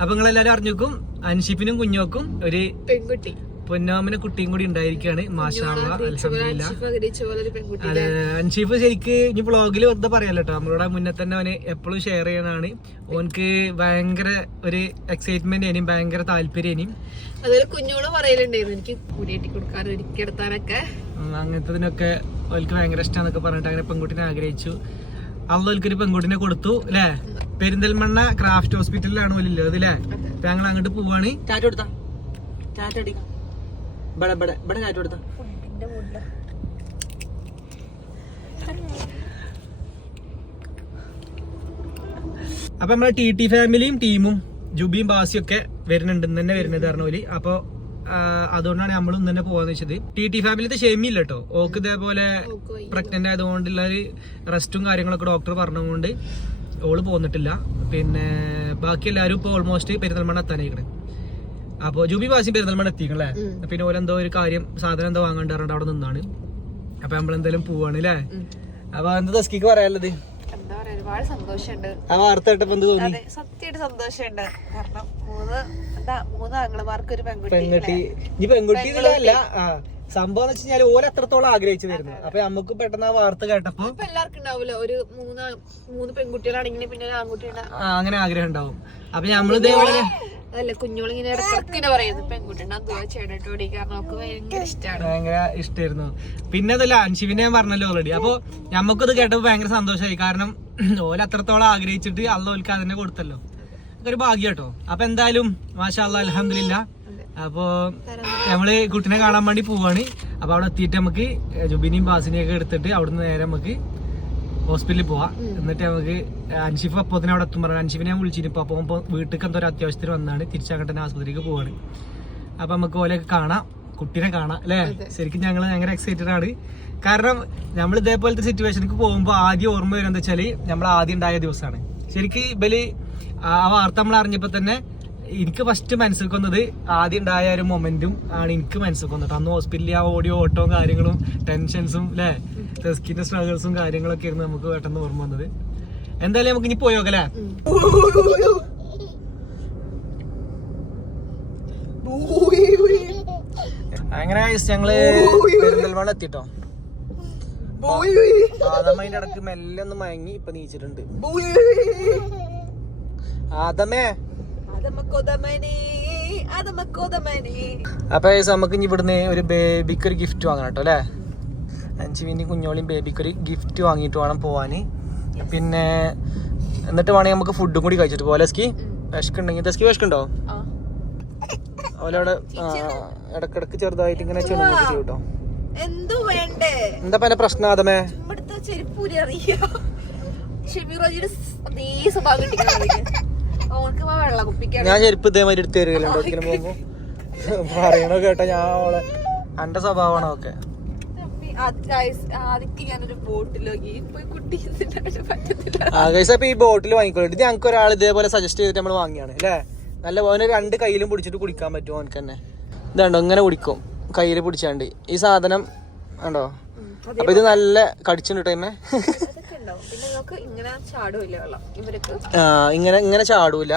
അപ്പൊ നിങ്ങൾ എല്ലാരും അറിഞ്ഞോക്കും അൻഷിപ്പിനും കുഞ്ഞോക്കും ഒരു പെൺകുട്ടി. പൊന്നാമന കുട്ടിയും കൂടി ഉണ്ടായിരിക്കാണ് അതെ അൻഷിഫ് ശരിക്ക് ഇനി ബ്ലോഗിൽ വെറുതെ പറയാലോ കേട്ടോ നമ്മളോട് മുന്നേ തന്നെ അവനെ എപ്പോഴും ഷെയർ ചെയ്യണതാണ്. ഓനക്ക് ഭയങ്കര ഒരു എക്സൈറ്റ്മെന്റ് ഇനിയും ഭയങ്കര താല്പര്യം അതുപോലെ കുഞ്ഞോൾ പറയലുണ്ടായിരുന്നു എനിക്ക് അങ്ങനത്തെ ഇരിക്കെടുത്താനൊക്കെ അങ്ങനത്തതിനൊക്കെ ഓൽക്ക് ഭയങ്കര ഇഷ്ടമാന്നൊക്കെ പറഞ്ഞിട്ട് അങ്ങനെ പെൺകുട്ടിനെ ആഗ്രഹിച്ചു. അള്ള ഓൽക്ക് ഒരു പെൺകുട്ടിനെ കൊടുത്തു അല്ലേ പെരിന്തൽമണ്ണ ക്രാഫ്റ്റ് ഹോസ്പിറ്റലിലാണ് ഓലുള്ളത് അല്ലേ അപ്പൊ ഞങ്ങൾ അങ്ങോട്ട് പോവാണ് കൊടുത്താ? അടി ബട ബട കൊടുത്താ? അപ്പൊ നമ്മളെ ടി ടി ഫാമിലിയും ടീമും ജുബിയും ബാസിയും ഒക്കെ വരുന്നുണ്ട് തന്നെ വരുന്നത് പറഞ്ഞ പോലെ അപ്പൊ അതുകൊണ്ടാണ് നമ്മൾ ഇന്ന് തന്നെ പോവാന്ന് വെച്ചത്. ടി ടി ഫാമിലിത്തെ ഷെമി ഇല്ല കേട്ടോ. ഓക്ക് ഇതേപോലെ പ്രഗ്നന്റ് ആയതുകൊണ്ടുള്ള റെസ്റ്റും കാര്യങ്ങളൊക്കെ ഡോക്ടർ പറഞ്ഞുകൊണ്ട് ഓൾ പോന്നിട്ടില്ല. പിന്നെ ബാക്കി എല്ലാവരും ഇപ്പൊ ഓൾമോസ്റ്റ് പെരുന്തൽമണ്ണ എത്താനായിക്കണേ. അപ്പൊ ജൂബി വാസി പെരുന്തൽമണ്ണ എത്തിക്കണല്ലേ. പിന്നെ ഓലെന്തോ ഒരു കാര്യം സാധനം എന്തോ വാങ്ങാണ്ട് പറഞ്ഞിട്ട് അവിടെ നിന്നാണ്. അപ്പൊ നമ്മളെന്തായാലും പോവാണ് അല്ലേ. അപ്പൊ എന്താ തസ്കിക്ക് പറയാനുള്ളത്? ഒരുപാട് സന്തോഷമുണ്ട് ആ വാർത്ത കേട്ടപ്പോ എന്ത് തോന്നി? സത്യമായിട്ട് സന്തോഷമുണ്ട് കാരണം മൂന്ന് എന്താ മൂന്ന് ആംഗളമാർക്ക് ഒരു പെൺകുട്ടി. പെൺകുട്ടി ഇനി പെൺകുട്ടി എന്നുള്ളതല്ല ആ. സംഭവം എന്ന് വെച്ചാൽ ഓല എത്രത്തോളം ആഗ്രഹിച്ചു അപ്പൊ നമുക്ക് പെട്ടെന്ന് ആ വാർത്ത കേട്ടപ്പോ എല്ലാവർക്കും ഉണ്ടാവില്ല ഒരു മൂന്ന് മൂന്ന് പെൺകുട്ടികളാണെങ്കിൽ പിന്നെ ആൺകുട്ടി അങ്ങനെ ആഗ്രഹം ഉണ്ടാവും. അപ്പൊ നമ്മൾ ഇതേപോലെ അല്ല കുഞ്ഞോളിങ്ങനെ ഇടക്കിടക്ക് ഇങ്ങനെ പറയുന്നു പെൺകുട്ടി ഉണ്ടാകും ദുവാ ചെയ്യണോടി കാരണം അവൾക്ക് ഭയങ്കര ഇഷ്ടമാണ് ഭയങ്കര ഇഷ്ടമായിരുന്നു പിന്നെ അതല്ല അൻഷിവിനെ ഞാൻ പറഞ്ഞല്ലോ ഓൾറെഡി അപ്പൊ ഇത് കേട്ടപ്പോ ഭയങ്കര സന്തോഷമായി കാരണം ഓല അത്രത്തോളം ആഗ്രഹിച്ചിട്ട് അള്ളോൽക്ക് അതിനെ കൊടുത്തല്ലോ. അതൊരു ഒരു ഭാഗ്യം കേട്ടോ അപ്പൊ എന്തായാലും മാഷാ അല്ലാ അലഹമില്ല അപ്പോ നമ്മൾ കുട്ടിനെ കാണാൻ വേണ്ടി പോവാണ്. അപ്പൊ അവിടെ എത്തിയിട്ട് നമുക്ക് ജുബിനിയും ബാസിനെയും ഒക്കെ എടുത്തിട്ട് അവിടുന്ന് നേരെ നമുക്ക് ഹോസ്പിറ്റലിൽ പോവാം. എന്നിട്ട് നമുക്ക് അൻഷിഫ് അപ്പോത്തിന് അവിടെ എത്തും പറഞ്ഞു. അൻഷിഫിനെ ഞാൻ വിളിച്ചിരുന്നു. അപ്പൊ അപ്പോൾ വീട്ടിൽ എന്തോ ഒരു അത്യാവശ്യത്തിന് വന്നാണ്. തിരിച്ചങ്ങോട്ട് തന്നെ ആസ്പത്രിക്ക് പോവാണ്. അപ്പൊ നമുക്ക് ഓലെയൊക്കെ കാണാം. കുട്ടീനെ കാണാം അല്ലേ? ശരിക്കും ഞങ്ങൾ ഭയങ്കര എക്സൈറ്റഡ് ആണ്. കാരണം നമ്മൾ ഇതേപോലത്തെ സിറ്റുവേഷനിലേക്ക് പോകുമ്പോൾ ആദ്യം ഓർമ്മ വരുന്നത് വെച്ചാൽ നമ്മൾ ആദ്യം ഉണ്ടായ ദിവസമാണ് ശരിക്കും ഇവൽ ആ വാർത്ത നമ്മൾ അറിഞ്ഞപ്പോ തന്നെ എനിക്ക് ഫസ്റ്റ് മനസ്സിൽ വന്നത് ആദ്യം ഉണ്ടായ ഒരു മൊമെന്റും ആണ് എനിക്ക് മനസ്സിൽ വന്നത് അന്ന് ഹോസ്പിറ്റലിൽ ആ ഓഡിയോ ഓട്ടവും കാര്യങ്ങളും ടെൻഷൻസും അല്ലേ ടെസ്കിന്റെ സ്ട്രഗിൾസും കാര്യങ്ങളൊക്കെ ആയിരുന്നു നമുക്ക് പെട്ടെന്ന് ഓർമ്മ വന്നത്. എന്തായാലും നമുക്ക് ഇനി പോയോ അല്ലേ അങ്ങനെ guys, ഞങ്ങൾ പെരിന്തൽമണ്ണ എത്തിട്ടോ? ആദമ്മ ഇടയ്ക്ക് മെല്ലെ ഒന്ന് മയങ്ങി ഇപ്പൊ നീച്ചിട്ടുണ്ട്. ആദമേ അപ്പൊ നമുക്ക് ഇനി ഇവിടുന്ന് ഒരു ബേബിക്ക് ഒരു ഗിഫ്റ്റ് വാങ്ങണം കേട്ടോ അല്ലേ? അഞ്ചുവിന്റെ കുഞ്ഞോളിയും ബേബിക്ക് ഒരു ഗിഫ്റ്റ് വാങ്ങിയിട്ട് വേണം പോവാന്. പിന്നെ എന്നിട്ട് വേണമെങ്കിൽ നമുക്ക് ഫുഡും കൂടി കഴിച്ചിട്ട് പോലെ സ്കി? വിശക്കുണ്ടെങ്കിൽ ദസ്കി വിശക്കുണ്ടോ അവലവിടെ ഇടക്കിടക്ക് ചെറുതായിട്ട് ഇങ്ങനെ ചെയ്യും കേട്ടോ. എന്തു വേണ്ടേ? എന്താ പല പ്രശ്നം ഇവിടുത്തെ ചെരുപ്പൂരി അറിയോ ഷെമിറോജിയുടെ അതേ സ്വഭാവം കിട്ടിക്കുന്നത് ഞാൻ ചെരുപ്പ് ഇതേമാതിരി എടുത്ത് തരുമല്ലോ പോകുമ്പോ. പറയണോ കേട്ടോ ഞാൻ അവളെ എന്റെ സ്വഭാവമാണോ ഒക്കെ? ഈ ബോട്ടിൽ വാങ്ങിക്കോളൂ. ഞങ്ങൾക്ക് ഒരാൾ ഇതേപോലെ സജസ്റ്റ് ചെയ്തിട്ട് നമ്മൾ വാങ്ങിയാണ് അല്ലേ? നല്ല പോലെ രണ്ട് കയ്യിലും പിടിച്ചിട്ട് കുടിക്കാൻ പറ്റും അവനക്ക് തന്നെ. ഇതാണ്ടോ ഇങ്ങനെ കുടിക്കും. കയ്യിൽ പിടിച്ചാണ്ട്. ഈ സാധനം ഉണ്ടോ അപ്പൊ ഇത് നല്ല കടിച്ചിട്ടുണ്ട് ടൈമേ ഉണ്ടാവും. പിന്നെ നമുക്ക് ഇങ്ങനെ ചാടൂല വെള്ളം? ഇവർക്ക്? ഇങ്ങനെ ഇങ്ങനെ ചാടൂല.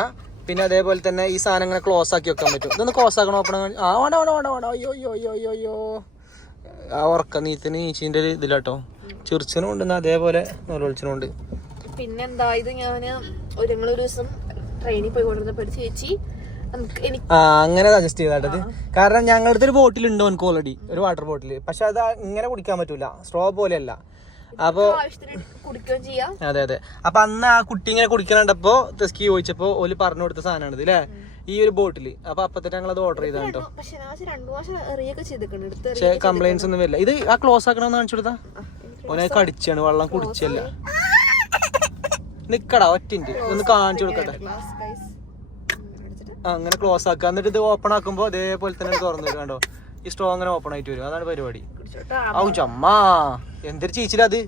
പിന്നെ അതേപോലെ തന്നെ ഈ സാധനം ഇങ്ങനെ ക്ലോസ് ആക്കി വെക്കാൻ പറ്റും. ഇതൊന്ന് ക്ലോസ് ആക്കണം ഓപ്പൺ ആ വേണ്ട വേണ്ട വേണ്ട വേണ്ട. അയ്യോ അയ്യോ അയ്യോ അയ്യോ അയ്യോ. ആ ഉറക്ക നീത്തിന് ഈച്ചീന്റെ ഒരു ഇതിലാട്ടോ. ചെറുച്ചനും ഉണ്ട് അതേപോലെ നോലോളിച്ചനും ഉണ്ട്. പിന്നെന്താ ഇത് ഞാൻ ഒരു ഞങ്ങളൊരു ദിവസം ട്രെയിനിൽ പോയി ഒരു ചേച്ചി ആ അങ്ങനെ സജസ്റ്റ് ചെയ്താട്ടത് കാരണം ഞങ്ങളുടെ അടുത്ത് ഒരു ബോട്ടിൽ ഉണ്ട് ഓൾറെഡി ഒരു വാട്ടർ ബോട്ടിൽ പക്ഷെ അത് ഇങ്ങനെ കുടിക്കാൻ പറ്റൂല. സ്ട്രോ പോലെയല്ല. അപ്പോ അതെ അതെ. അപ്പൊ അന്ന് ആ കുട്ടി ഇങ്ങനെ കുടിക്കണപ്പോ തെസ്കി ചോദിച്ചപ്പോ ഓൽ പറഞ്ഞു കൊടുത്ത സാധനമാണ് ഇത് അല്ലേ ഈ ഒരു ബോട്ടിൽ അപ്പൊ അപ്പത്തെ ഞങ്ങൾ അത് ഓർഡർ ചെയ്തോ കേട്ടോ പക്ഷെ കംപ്ലൈന്റ്സ് ഒന്നും വരില്ല. ഇത് ആ ക്ലോസ് ആക്കണമെന്ന് കാണിച്ചു കൊടുത്താ? ഓനെ കടിച്ചാണ്. വെള്ളം കുടിച്ചല്ല. നിക്കടാ ഒറ്റിന്റെ ഒന്ന് കാണിച്ചു കൊടുക്കട്ടെ. അങ്ങനെ ക്ലോസ് ആക്കുക എന്നിട്ട് ഇത് ഓപ്പൺ ആക്കുമ്പോ അതേപോലെ തന്നെ തുറന്നു കണ്ടോ? ഈ സ്ട്രോ അങ്ങനെ ഓപ്പൺ ആയിട്ട് വരും. അതാണ് പരിപാടി. ഔ ചമ്മാ. എന്തൊരു ചീച്ചിലത്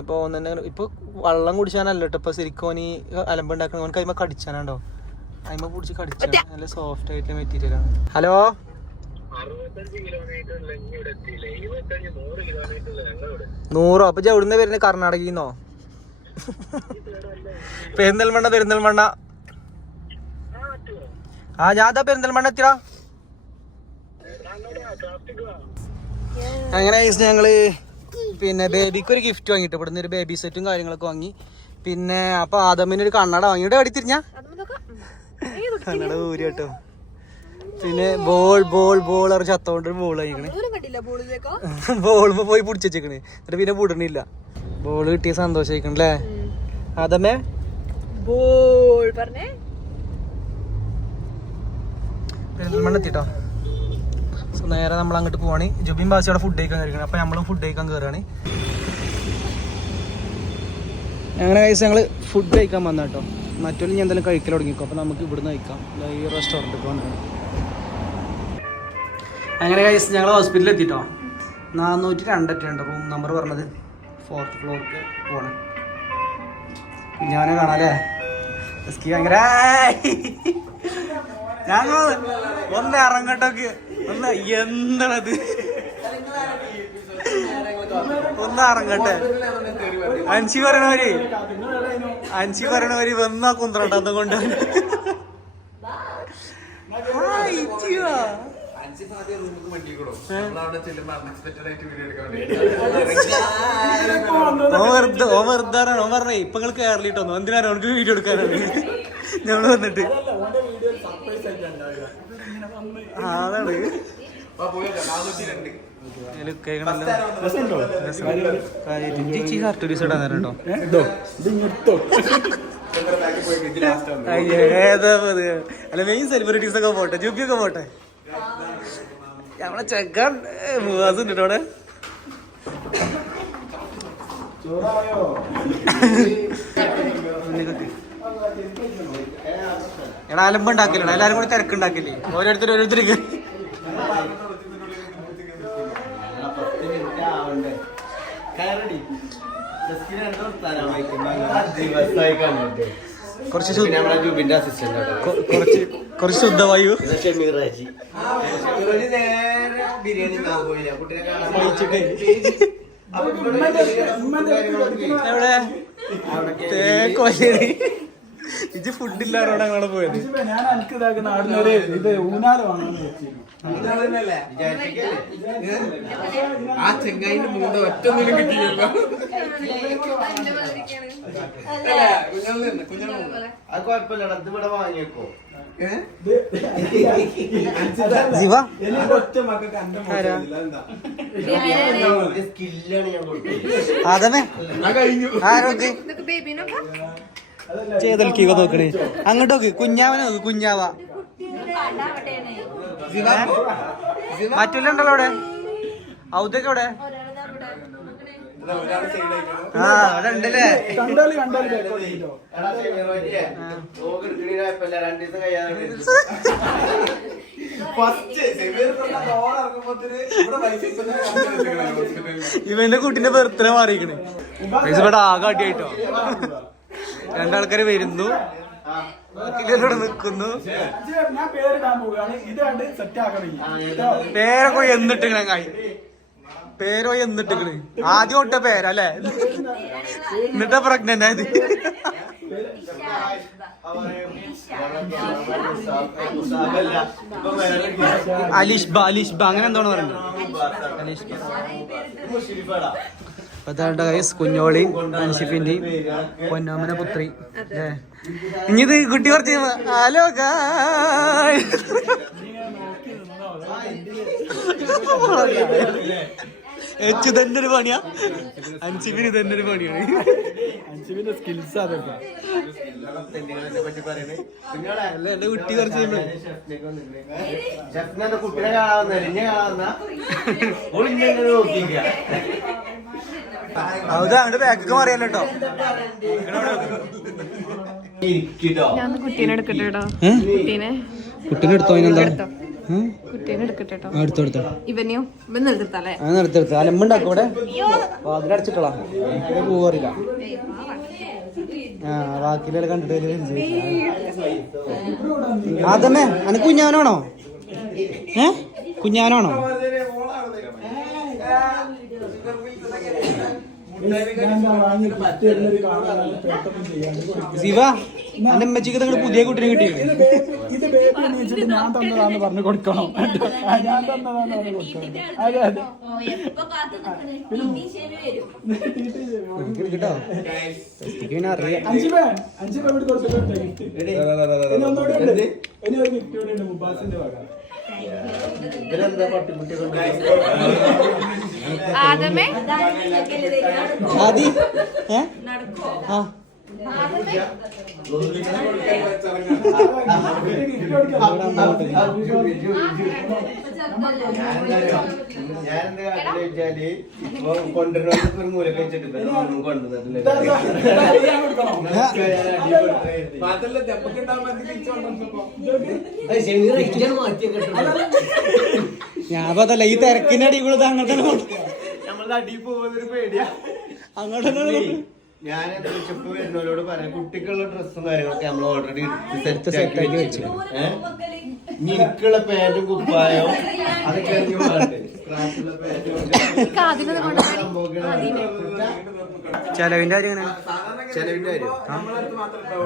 ഇപ്പൊ ഒന്നെ ഇപ്പൊ വെള്ളം കുടിച്ചാനല്ല കേട്ടോ ഇപ്പൊ ശരിക്കും ഈ അലമ്പുണ്ടാക്കണ ഓൻ കൈമ കടിച്ചാനാണ്ടോ? കൈമ പിടിച്ച് കടിച്ചാൽ നല്ല സോഫ്റ്റ് ആയിട്ടുള്ള മെറ്റീരിയൽ ആണ്. ഹലോ? നൂറോ അപ്പൊ എവിടുന്ന് വരുന്നത് കർണാടകയിൽ നിന്നോ? പെരിന്തൽമണ്ണ പെരിന്തൽമണ്ണ. ആ ഞാൻ പെരിന്തൽമണ്ണ എത്തിയാ? അങ്ങനെ ഞങ്ങൾ പിന്നെ ബേബിക്ക് ഒരു ഗിഫ്റ്റ് വാങ്ങിട്ട് ഇവിടുന്ന് ഒരു ബേബി സെറ്റും കാര്യങ്ങളൊക്കെ വാങ്ങി. പിന്നെ അപ്പൊ ആദമിന് ഒരു കണ്ണട വാങ്ങിയിട്ട് അടി തിരിഞ്ഞ? കണ്ണട ഊരി കേട്ടോ. പിന്നെ ബോൾ ബോൾ ബോൾ അറിഞ്ഞ ചത്തോണ്ട് ബോൾ ബോളിലേക്കോ ബോളുമ്പോ പോയി പിടിച്ചേക്കണ് എന്നിട്ട് പിന്നെ വിടണില്ല. ബോൾ കിട്ടിയ സന്തോഷിക്കണല്ലേ ആദമേ? ബോൾ പറഞ്ഞേ? പെരിന്തൽമണ്ണ എത്തിട്ടോ സോ നേരെ നമ്മൾ അങ്ങോട്ട് പോവാണ്. ജുബിൻ ബാസിയുടെ ഫുഡ് കഴിക്കാൻ കഴിക്കണം അപ്പൊ നമ്മളും ഫുഡ് കഴിക്കാൻ കയറുകയാണ്. അങ്ങനെ കഴിച്ച് ഞങ്ങൾ ഫുഡ് കഴിക്കാൻ വന്ന കേട്ടോ. മറ്റൊരു ഞാൻ എന്തായാലും കഴിക്കൽ തുടങ്ങിക്കോ. അപ്പൊ നമുക്ക് ഇവിടുന്ന് കഴിക്കാം. ഈ റെസ്റ്റോറന്റ് വന്നത്. അങ്ങനെ കഴിച്ച് ഞങ്ങൾ ഹോസ്പിറ്റലിൽ എത്തിട്ടോ. നാനൂറ്റി രണ്ടൊക്കെയുണ്ട് റൂം നമ്പർ പറഞ്ഞത്. ഫോർത്ത് ഫ്ലോർക്ക് പോകണം ഞാനെ കാണാല്ലേ എസ്കി ഭയങ്കര ഞങ്ങൾ ഒന്ന് ഇറങ്ങട്ടൊക്കെ. ഒന്ന് എന്താണത് ഒന്ന് ഇറങ്ങട്ടെ. അൻസി പറയണവര് അൻസി പറയണവര് വന്നാ കുന്ത്രണ്ട അതുകൊണ്ട്. ഓൻ വെറുതെ. ഓൻ പറഞ്ഞേ ഇപ്പൊ നിങ്ങൾ അവർക്ക് വീഡിയോ എടുക്കാനാണ്? ഞങ്ങൾ വന്നിട്ട്. ആ, അതാണ്. ഇതിൽ കേൾക്കണല്ലോ. രസമുണ്ട്. കാര്യായിട്ട്. ചേച്ചി ഷർട്ട് ഒരു സൈഡ് അങ്ങനെ കേട്ടോ അല്ല മെയിൻ സെലിബ്രിറ്റീസ് ഒക്കെ പോട്ടെ. ജുബിയൊക്കെ പോട്ടെ. നമ്മളെ ചെക്കാൻ മുവാസ് ഉണ്ട് അവിടെ മുന്നിലേക്ക്. എടാ അലമ്പുണ്ടാക്കില്ലടാ എല്ലാരും കൂടി തിരക്കുണ്ടാക്കില്ലേ ഓരോരുത്തർ ഓരോരുത്തർക്ക്. കുറച്ച് കുറച്ച് കുറച്ച് ശുദ്ധവായു. എവിടെ? തേക്കൊല്ലി ഇജ് ഫുഡില്ലാറോടെ ഞങ്ങൾ പോയത്? ഞാൻ എനിക്ക് ഇതാക്കുന്ന ആടുന്നൊരു ഇത് ഊനാല് വിചാരിച്ചിട്ടില്ലേ? ആ ചെങ്ങായിന്റെ മൂന്ന് ഒറ്റ ഒന്നിനും കിട്ടിയില്ലല്ലോ. അത് കുഴപ്പമില്ലടാ ഇത് ഇവിടെ വാങ്ങിയേക്കോ. ജീവ? അതന്നെ ആരോഗ്യ ചെയ്തൊക്കെ നോക്കണേ. അങ്ങോട്ട് നോക്ക്. കുഞ്ഞാവനെ നോക്ക് കുഞ്ഞാവ. മറ്റുണ്ടല്ലോ അവിടെ. ഔദ്യൊക്കെ അവിടെ ആ അവിടെ ഉണ്ടല്ലേ. ഇവന്റെ കുട്ടിന്റെ ബർത്ത്ഡേ മാറിയിക്കണേ ഇവിടെ ആകെ അടിയായിട്ടോ. രണ്ടാൾക്കാര് വരുന്നു. നിക്കുന്നു? പേരൊക്കെ എന്നിട്ട് പേരോ എന്നിട്ടിക്കണ് ആദ്യം ഒട്ട പേരല്ലേ എന്നിട്ടാ പ്രഗ്നന്റ് ആയത്. അലിഷ്ബ അലിഷ്ബ അങ്ങനെ എന്താണ് പറയുന്നത്? അലിഷ്ബ. അപ്പൊ ഗൈസ് കുഞ്ഞോളി അൻഷിഫിന്റെയും പൊന്നോമന പുത്രി. അല്ലേ? ഇനി ഇത് കുട്ടി കുറച്ച് ഹലോ എച്ചു തന്നെ ഒരു പണിയാ? അൻഷിഫിന് തന്നെ ഒരു പണിയാണ് അൻഷിബിന്റെ സ്കിൽസ് അതൊക്കെ അല്ല എന്റെ കുട്ടി കുറച്ച് കുട്ടിനെ അത് അങ്ങോട്ട് ബാക്കൊക്കെ പറയാലോ കേട്ടോ കുട്ടീനെ എടുക്കട്ടെ കേട്ടോ കുട്ടീനെ. കുട്ടീനെ എടുത്തോ അതിനെന്താ ഇവനെയോ? ഇവൻ നിർത്തല്ലേ ആ നിർത്തിയെടുത്ത് അലമ്പുണ്ടാക്കും ഇവിടെ? വാതിലടച്ചിട്ടോളാ പോവാറില്ല. ആ ബാക്കിയുള്ള കണ്ടിട്ട് അതന്നെ അനക്ക് കുഞ്ഞാനാണോ ഏ? കുഞ്ഞാനാണോ ശിവ എന്റെ അമ്മച്ചിക്ക് നിങ്ങൾ പുതിയ കുട്ടിനെ കിട്ടി ഇത് എണീച്ചിട്ട് ഞാൻ തന്നതാന്ന് പറഞ്ഞു കൊടുക്കണം. ഞാൻ തന്നതാന്ന് പറഞ്ഞു കൊടുക്കണം. അതെ അതെ. കേട്ടോ? അഞ്ചു പേ അഞ്ചു പേ ഇവിടെ കൊടുത്തിട്ടുണ്ട്. ഇനി ഒന്നുകൂടെ ഇനി ഒരു ഗിഫ്റ്റ് കൂടി ഉണ്ട് മുബാസിന്റെ വക ഇവരെന്താ ആദമേ? ആദി? ആ. ഞാനെന്താ വെച്ചാൽ ഇപ്പൊ കൊണ്ടുവരുന്ന ഒരു വെച്ചിട്ട് ഞാൻ അതല്ല ഈ തിരക്കിന്റെ അടി കൂടെ അങ്ങോട്ട് അങ്ങോട്ട് ഞാൻ ചെപ്പ് വരുന്നവരോട് പറയാം കുട്ടിക്കുള്ള ഡ്രസ്സും കാര്യങ്ങളൊക്കെ നമ്മൾ ഓൾറെഡി സെറ്റ് സെറ്റാക്കി വെച്ചു. ഏഹ് എനിക്കുള്ള പാന്റും കുപ്പായോ അതൊക്കെ? ചെലവിന്റെ കാര്യം എങ്ങനെ ചെലവിന്റെ കാര്യം?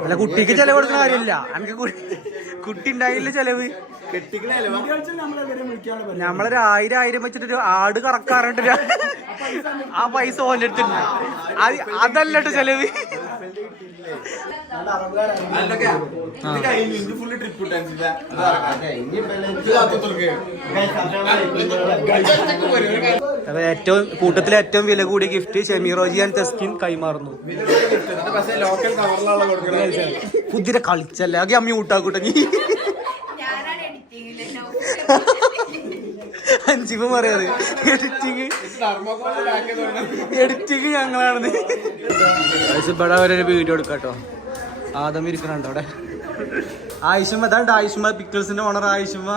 അല്ല കുട്ടിക്ക് ചെലവ് കൊടുക്കുന്ന കാര്യമില്ല. എനിക്ക് കുട്ടി ഉണ്ടായില്ല ചെലവ്. നമ്മളൊരു ആയിരം ആയിരം വെച്ചിട്ട് ഒരു ആട് കറക്കാറുണ്ട്. ആ പൈസ ഓന്റെ അടുത്തുണ്ട് അത് അതല്ലട്ടോ ചെലവ്. അതെ ഇനി അപ്പൊ ഏറ്റവും കൂട്ടത്തിലെ ഏറ്റവും വില കൂടിയ ഗിഫ്റ്റ് ഷെമീറോജി ആൻഡ് തെസ്കിൻ കൈമാറുന്നു. കുതിര കളിച്ചല്ലേ ആകെ അമ്മി ഊട്ടാക്കൂട്ടെ നീ. അഞ്ചിപ്പം പറയാത്. എഡിറ്റിങ് എഡിറ്റിങ് ഞങ്ങളാണ് ഇവിടെ ഒരു വീഡിയോ എടുക്കാട്ടോ. ആദം ഇരിക്കണുണ്ടോ അവിടെ? ആയിഷമ്മ അതാണ്ട് ആയിഷമ്മ പിക്കിൾസിന്റെ ഓണർ ആയിഷമ്മ.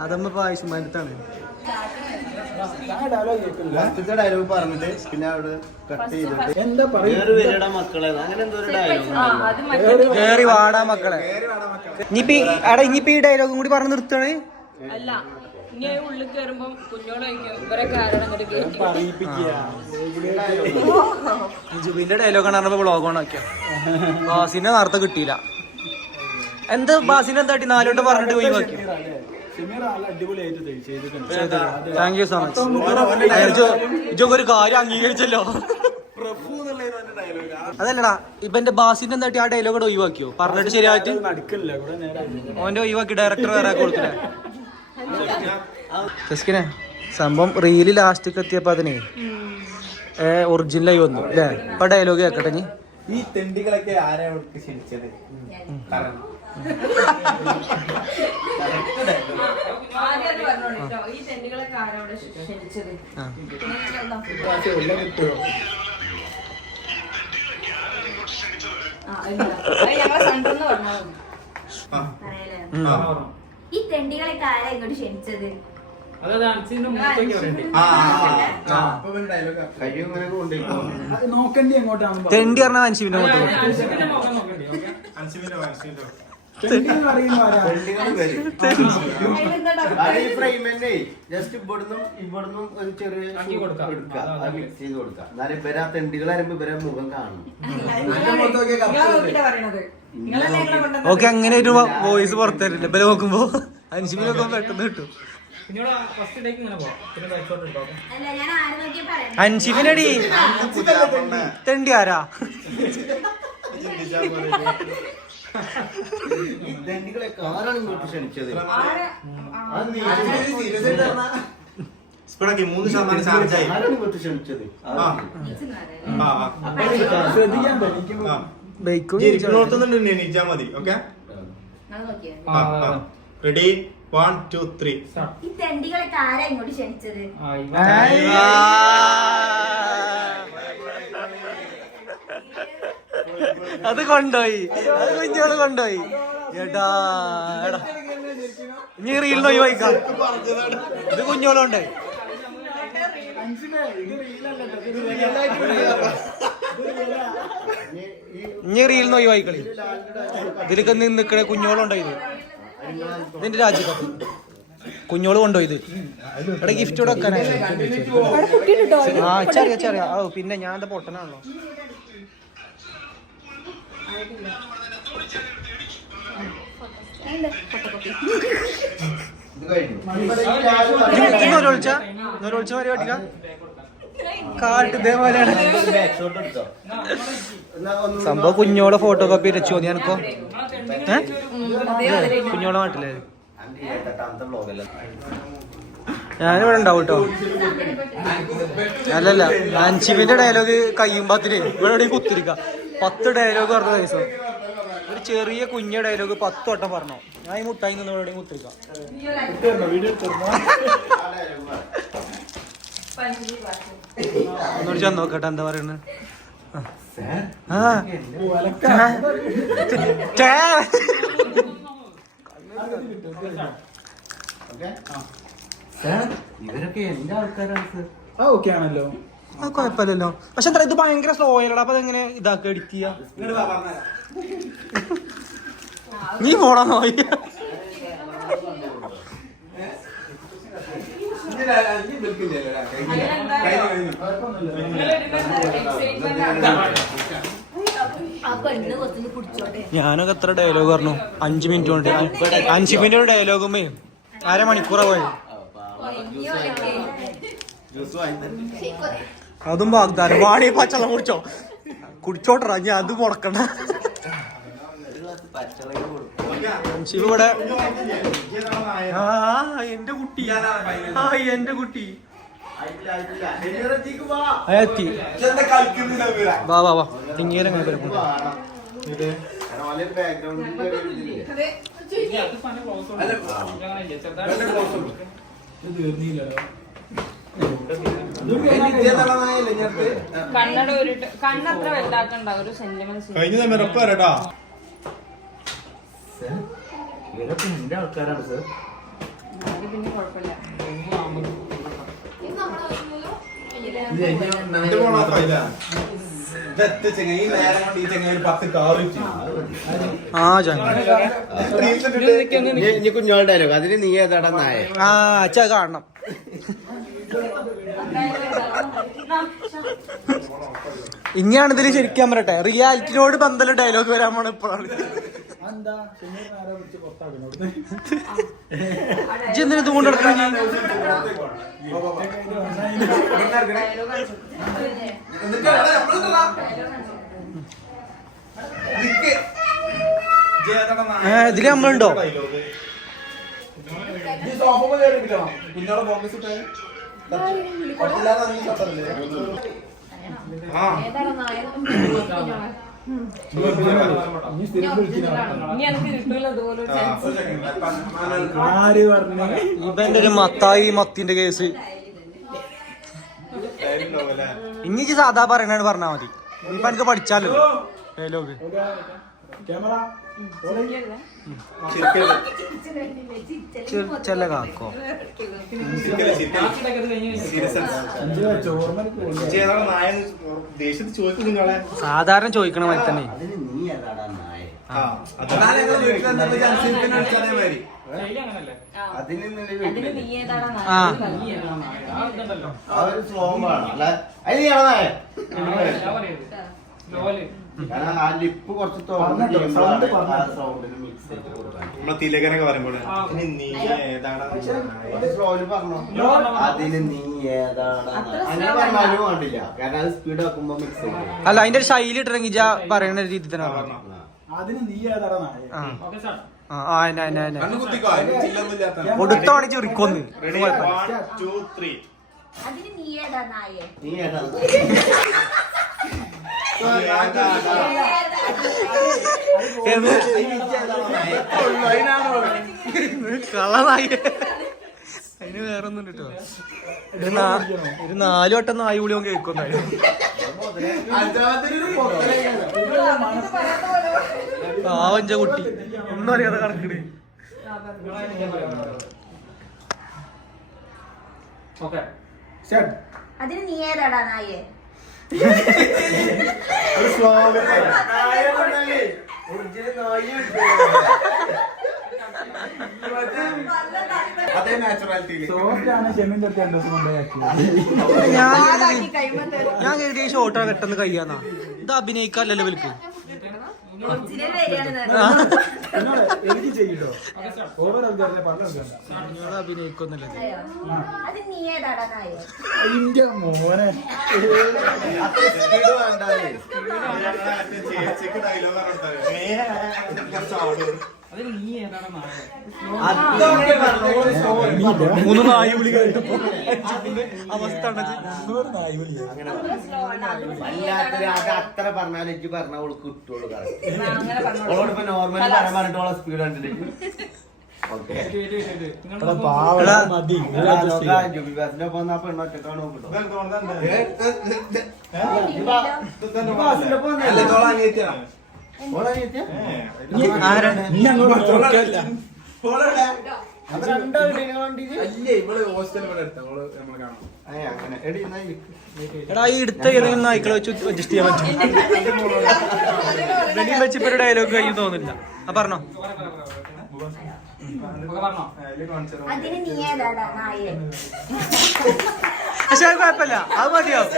ആദമ്മ ഇപ്പൊ ആയിഷമ്മ അടുത്താണ്. ലാസ്റ്റത്തെ ഡയലോഗ് പറഞ്ഞിട്ട് പിന്നെ അവിടെ കട്ട് ചെയ്തിട്ട് എന്താ പറയുക മക്കളെ. അങ്ങനെ എന്തോ ഒരു ഡയലോഗ് കേറി വാടാ മക്കളെ. ഇനിയിപ്പോ ഈ- എടാ ഇനിയിപ്പോ ഈ ഡയലോഗും കൂടി പറഞ്ഞു നിർത്തണേ അല്ല ഇനി ഉള്ളിൽ കയറുമ്പം കുഞ്ഞോളെ ഇവരെ കാരണം ജുബിന്റെ ഡയലോഗ് ആണ് ബ്ലോഗ് ഓൺ ആക്കിയ? ബാസിനെ നേരത്തെ കിട്ടിയില്ല. എന്ത് ബാസിനെ എന്താട്ടി നാലോട്ട് പറഞ്ഞിട്ട് പോയി ചെയ്തിട്ടുണ്ട് thank you so much Ijo ഒരു കാര്യം അംഗീകരിച്ചല്ലോ. അതല്ലടാ ഇപ്പൊ എന്റെ ബാസിന്റെ എന്താട്ടി ആ ഡയലോഗ് ഒഴിവാക്കിയോ? പറഞ്ഞിട്ട് ശരിയായിട്ട്? കൂടെ ഓന്റെ ഒഴിവാക്കി ഡയറക്ടർ വേറെ കൊടുത്തില്ലേ? ജസ്കിനെ സംഭവം റീൽ ലാസ്റ്റ് എത്തിയപ്പോ അതിനെ ഒറിജിനലായി വന്നു അല്ലേ ഇപ്പൊ ഡയലോഗ് കേക്കട്ടെ നീ ഈ തെണ്ടികളൊക്കെ ആരാ ക്ഷണിച്ചത് ആദ്യം അത് പറഞ്ഞോളൂ കേട്ടോ. ഈ തെണ്ടുകളൊക്കെ ആരോടെ പറഞ്ഞോ ഈ തെണ്ടികളെ ആരാ ഇങ്ങോട്ട് ക്ഷണിച്ചത്? കഴിയും ഇങ്ങനെ കൊണ്ടുപോയിക്കോ അത് നോക്കണ്ടി എങ്ങോട്ടാണ് തെണ്ടി പറഞ്ഞ മുഖത്ത് തെണ്ടി ജസ്റ്റ് ഇവിടുന്നും ഇവിടുന്നും ഒരു ചെറിയ എടുക്കുക. അത് മിക്സ് ചെയ്ത് കൊടുക്കുക. എന്നാലും ഇവരെ ആ തെണ്ടികൾ വരുമ്പോ ഇവരെ മുഖം കാണും. ഓക്കെ അങ്ങനെ ഒരു വോയിസ് പുറത്തരില്ല ഇപ്പൊ നോക്കുമ്പോ അഞ്ചു നോക്കുമ്പോ പെട്ടെന്ന് കിട്ടും. അല്ല ഞാൻ ആരെ നോക്കിയാ പറയണം അൻഷിബിനടി തെണ്ടി ആരാ? ആരാണ് ഇങ്ങോട്ട് ക്ഷണിച്ചത് സ്പീഡാക്കി മൂന്ന് ശതമാനം ചാർജ് ആയി ആരാണ് ഇങ്ങോട്ട് ക്ഷണിച്ചത് ആ. ആ, ആ. ശ്രദ്ധിക്കാൻ ആ. എണീച്ചാ മതി okay ready one two three ഈ തെണ്ടികളൊക്കെ ആരാ ഇങ്ങോട്ട് ക്ഷണിച്ചത് അത് കൊണ്ടോയി അത് കുഞ്ഞോൾ കൊണ്ടോയി എടാ എടാ. ഇനി റീലിന് ഒഴിവായിക്കാം. ഇത് കുഞ്ഞോൾ കൊണ്ടോയി ഇനി ഇത് നോയി റീലിന് ഒഴിവായിക്കളി. ഇതിലൊക്കെ കുഞ്ഞോളുണ്ടോ ഇത്. ഇതിന്റെ രാജ്യത്ത് കുഞ്ഞോൾ കൊണ്ടുപോയത് ഇവിടെ ഗിഫ്റ്റ് കൊടുക്കാനായി ആ ചെറിയ ചെറിയ ഓ പിന്നെ ഞാൻ എന്താ പൊട്ടനാണല്ലോ. കുഞ്ഞോടെ സംഭവം കുഞ്ഞോളെ ഫോട്ടോ കോപ്പി വെച്ചോ കുഞ്ഞോടെ കുഞ്ഞോളെ നാട്ടിലേ. ഞാനിവിടെ ഉണ്ടാവും കേട്ടോ അല്ലല്ല അൻഷിമിന്റെ ഡയലോഗ് കഴിയുമ്പത്തിന് ഇവിടെ കുത്തിരിക്ക. പത്ത് ഡയലോഗ് പറഞ്ഞ ദിവസം ഒരു ചെറിയ കുഞ്ഞ ഡയലോഗ് പത്ത് വട്ടം പറഞ്ഞോ. ഞാൻ ഈ മുട്ടായി നിന്ന് എവിടെയും കുത്തിരിക്കാം ഒന്നുകൂടി ചെന്ന് നോക്കട്ടെ എന്താ പറയുന്നത് ഇവരൊക്കെ എന്റെ ആൾക്കാരാണ് സർ. ആ ഓക്കെ ആണല്ലോ. അത് കുഴപ്പമില്ലല്ലോ. പക്ഷെ എന്താ ഇത് ഭയങ്കര സ്ലോ ആയില്ലടാ. അപ്പൊ അതെങ്ങനെ ഇതാക്കുക എഡിറ്റ് ചെയ്യാ നീ പോടാ നോയി ഞാനൊക്കെ എത്ര ഡയലോഗ് പറഞ്ഞു. അഞ്ചു മിനിറ്റ് കൊണ്ട്. അഞ്ച് മിനിറ്റ് ഒരു ഡയലോഗുമേ അരമണിക്കൂറാ പോയി ജ്യൂസ് വാങ്ങി അതും വാഗ്ദാനം. വാണി പച്ചളം കുടിച്ചോ? കുടിച്ചോട്ടറാ ഞാൻ അത് മുടക്കണ്ട. ഇവിടെ ആ എന്റെ കുട്ടി. ആ എന്റെ കുട്ടി. എത്തി. വാ വാ വാ. തിങ്ങേരം കണ്ണട കണ്ണത്ര വലുതാക്കണ്ട ഒരു കഴിഞ്ഞ സമയം ഉറപ്പ് വരട്ടാ ഇവരൊക്കെ എന്റെ ആൾക്കാരാണ് സർ. പിന്നെ കുഴപ്പമില്ല. ആ കുഞ്ഞോളുടെ അതിന് നീ ഏതാടാ നായ? ആ അച്ഛ കാണണം. ഇങ്ങനെയാണ് ഇതിൽ ശരിക്കാൻ പറയട്ടെ. റിയാലിറ്റിനോട് പന്തൽ ഡയലോഗ് വരാൻ പോണ ഇപ്പോഴാണ്. എന്താ ഷമീർ ആരാ വിളിച്ച് പുറത്താക്കണം ഇജ്ജ് എന്തിനാ ഇത് കൊണ്ട് നടക്കണേ? നീ? ഏ, ഇതിൽ നമ്മളുണ്ടോ? ഒരു chance. ഇവന്റെ ഒരു മത്തായി മത്തിന്റെ കേസ്? ഇനി സാധാ പറയണാണ് പറഞ്ഞാ മതി. ഇപ്പൊ എനിക്ക് പഠിച്ചാലോ ഡയലോഗ് ക്യാമറ. സാധാരണ ചോദിക്കണ മാതിരി തന്നെ. അതിന് കാരണം ആ ലിപ്പ് കുറച്ച് മിക്സ് നമ്മളെ തിലകനൊക്കെ പറയുമ്പോൾ അതിന് നീ ഏതാണ് അത് സ്ലോയിൽ പറഞ്ഞോ? അതിന് നീ ഏതാണ് അങ്ങനെ പറഞ്ഞാലും വേണ്ടില്ല. കാരണം അത് സ്പീഡ് ആക്കുമ്പോ മിക്സ് ചെയ്യും അല്ല അതിന്റെ ഒരു ശൈലി ഇട്ടിറങ്ങി പറയുന്ന രീതി തന്നെ അതിന് നീ കൊടുത്തോണി ചുരുക്കൊന്ന് അതിന് നീ ഏതാ നായേ? നീ ഏതാണ് കളനായി അതിന് വേറെ ഒന്നും കിട്ടോ ഒരു നാലു വട്ടം നായി വിളിയോ കേൾക്കുന്നായിരുന്നു കുട്ടി ഒന്നും അറിയാതെ കണക്കിട് അതിന് നീ ഏതാടാ നായേ? അതേ നാച്ചുറാലിറ്റിയിൽ രണ്ടു ദിവസം ഞാൻ അതാക്കി കഴിയുമ്പോ ഞാൻ കരുതി ഷോട്ടാ പെട്ടെന്ന് കഴിയാന്നാ ഇത് അഭിനയിക്കാല്ലോ വിൽക്ക് എനിക്ക് ചെയ്യട്ടോ. ഓവർ ആൾക്കാരെ പറഞ്ഞു അഭിനയിക്കൊന്നുമില്ല അത് നീ ഏതാടാ നായ? ഇന്ത്യ മോനെ. ചേച്ചിക്ക് ഡയലോഗ് മൂന്ന് നായി വിളി കേട്ടപ്പോ അവസ്ഥ ഉണ്ടത്. അങ്ങനെ വല്ലാത്തൊരു അത് അത്ര പറഞ്ഞാൽ എനിക്ക് പറഞ്ഞ അവൾ കിട്ടുള്ളൂ അവളോട് ഇപ്പൊ നോർമലി പറയാൻ പറഞ്ഞിട്ട് അവളെ സ്പീഡ് കണ്ടിട്ട് ഓക്കെ എടാ, ഈ എടുത്ത ഏതെങ്കിലും നായ്ക്കളെ വെച്ച് അഡ്ജസ്റ്റ് ചെയ്യാൻ പറ്റും വെളിയിൽ വെച്ച് ഇപ്പൊ ഡയലോഗ് കഴിഞ്ഞു തോന്നില്ല ആ പറഞ്ഞോ. അതിന് നീ ഏതാടാ നായ? പക്ഷെ അത് കുഴപ്പമില്ല. അത് മതിയാവും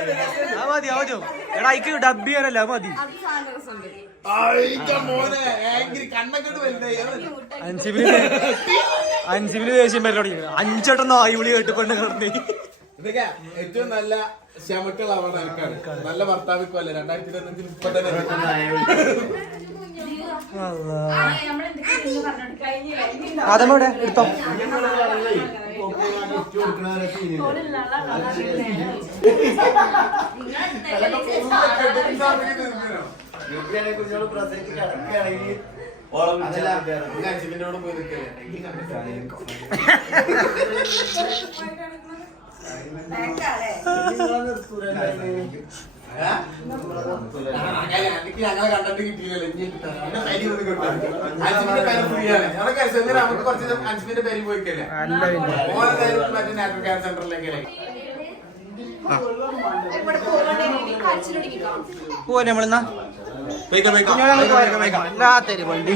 അത് മതിയാവും മതിയാവും എടാ അയക്ക് ഡബ് ചെയ്യാനല്ല അത് മതി. അൻസിബിൽ അൻസിബിൽ ദേഷ്യം വരൽ തുടങ്ങി അഞ്ചെട്ടം നായി വിളി കേട്ട് പെണ്ണ് കിടന്നേ ഇതൊക്കെ ഏറ്റവും നല്ല ക്ഷമക്കുള്ള അവാർഡ് എനിക്കാണ് നല്ല ഭർത്താവിക്കല്ലേ രണ്ടായിരത്തി ഇരുപത്തഞ്ചിൽ ഇപ്പൊ തന്നെ എടുത്തോ. ഗിഫ്റ്റ് ഗിഫ്റ്റിനെ കുറിച്ച് പ്രസംഗിച്ച് കിടക്കുകയാണെങ്കിൽ. അഞ്ചിനോട് പോയി. ഞങ്ങളെ കണ്ടിട്ട് കിട്ടിയില്ലല്ലോ ഇനി നമുക്ക് കുറച്ച് അഞ്ചിന്റെ പേര് പോയിക്കല്ലേ മറ്റേ നാഷണൽ കെയർ സെന്ററിലേക്കല്ലേ പോലെ നമ്മളിന്നാ വല്ലാത്തൊരു വണ്ടി.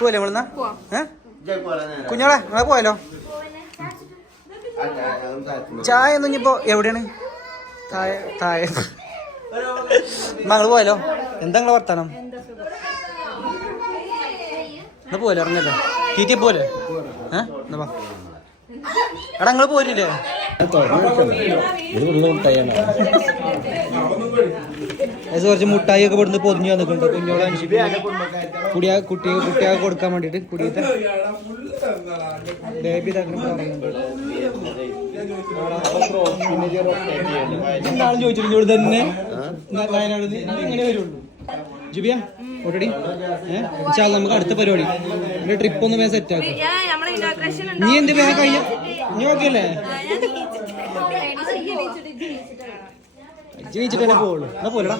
പോലെ നേരം. കുഞ്ഞോളെ നിങ്ങളെ പോയാലോ ചായ, ഒന്നും ഇനിയിപ്പോ എവിടെയാണ്? താഴെ താഴെ മകൾ പോയാലോ എന്താ നിങ്ങളെ വർത്താനം? എന്നാ പോലെ ഇറങ്ങല്ലേ? തീറ്റി പോലെ ഏഹ് എന്നാ. എടാ നിങ്ങൾ പോരില്ലേ? ഏകദേശം കുറച്ച് മുട്ടായി ഒക്കെ ഇവിടുന്ന് പൊതിഞ്ഞു വന്നിട്ടുണ്ട്. കുഞ്ഞോളെ കുടിയാ കുട്ടിയെ കുട്ടിയാ കൊടുക്കാൻ വേണ്ടിട്ട് കുടിയത്തെ ബേബി എന്താണ് ചോദിച്ചിട്ട് ഇവിടെ തന്നെ? വയനാട് എങ്ങനെ വരുള്ളൂ. ജുബിയ ഓൾറെഡി ഏഹ് നമുക്ക് അടുത്ത പരിപാടി. എന്റെ ട്രിപ്പ് ഒന്ന് വേഗം സെറ്റ് ആക്കും. നീ എന്ത് വേഗം കഴിയാ നീ ഓക്കെ അല്ലേ? ജയിച്ചിട്ട് തന്നെ പോവുള്ളൂ. എന്നാ പോലെടാ